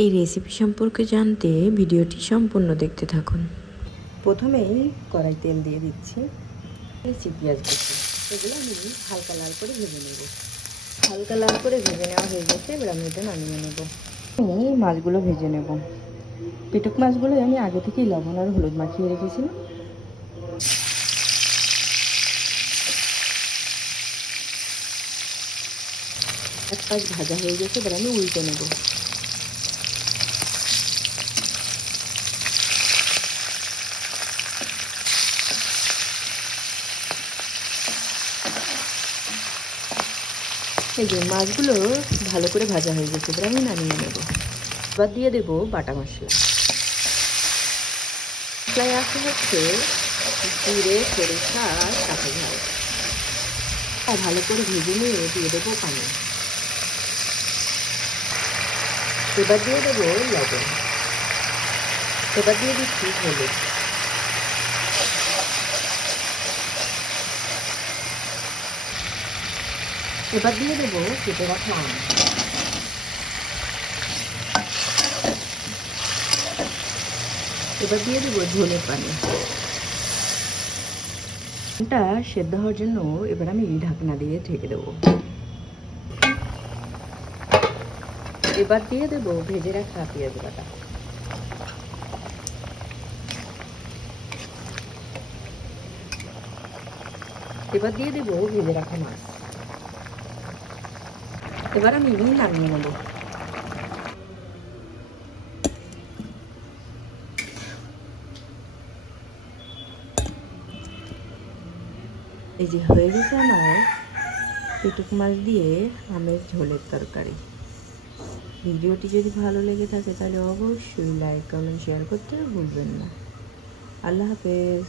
এই রেসিপি সম্পর্কে জানতে ভিডিওটি সম্পূর্ণ দেখতে থাকুন। প্রথমেই কড়াই তেল দিয়ে দিচ্ছি, পেঁয়াজ কুচি, এগুলো আমি হালকা লাল করে ভেজে নেব। হালকা লাল করে ভেজে নেওয়া হয়ে গেছে, এবার আমি এটা নামিয়ে নেব। আমি মাছগুলো ভেজে নেব। পেটুক মাছগুলো আমি আগে থেকেই লবণ আর হলুদ মাখিয়ে রেখেছিলাম। এক পাশ ভাজা হয়ে গেছে, এবার আমি উল্টে নেব। এই যে মাছগুলো ভালো করে ভাজা হয়ে গেছে, এবার আমি নামিয়ে নেব। এবার দিয়ে দেব বাটা মশলা। মশলায় আছে হচ্ছে জিরে, সরিষা আর কাঁচা ঝাল। ভালো করে ভেজে নিয়ে দিয়ে দেবো পানি। এবার দিয়ে দেবো লবণ। এবার দিয়ে দিচ্ছি হলুদ। এবার দিয়ে দেবো কেটে রাখা আম। এবার দিয়ে দেবো ঝোলের পানি। এটা সেদ্ধ হওয়ার জন্য এবার আমি ঢাকনা দিয়ে ঢেকে দেবো। এবার দিয়ে দেবো ভেজে রাখা পেঁয়াজ বাটা। এবার দিয়ে দেবো ভেজে রাখা মাছ। এবার আমি নামিয়ে নেব। এই যে হয়ে গেছে আমার পেটুক মাছ দিয়ে আমের ঝোলের তরকারি। ভিডিওটি যদি ভালো লেগে থাকে তাহলে অবশ্যই লাইক, কমেন্ট, শেয়ার করতে ভুলবেন না। আল্লাহ হাফেজ।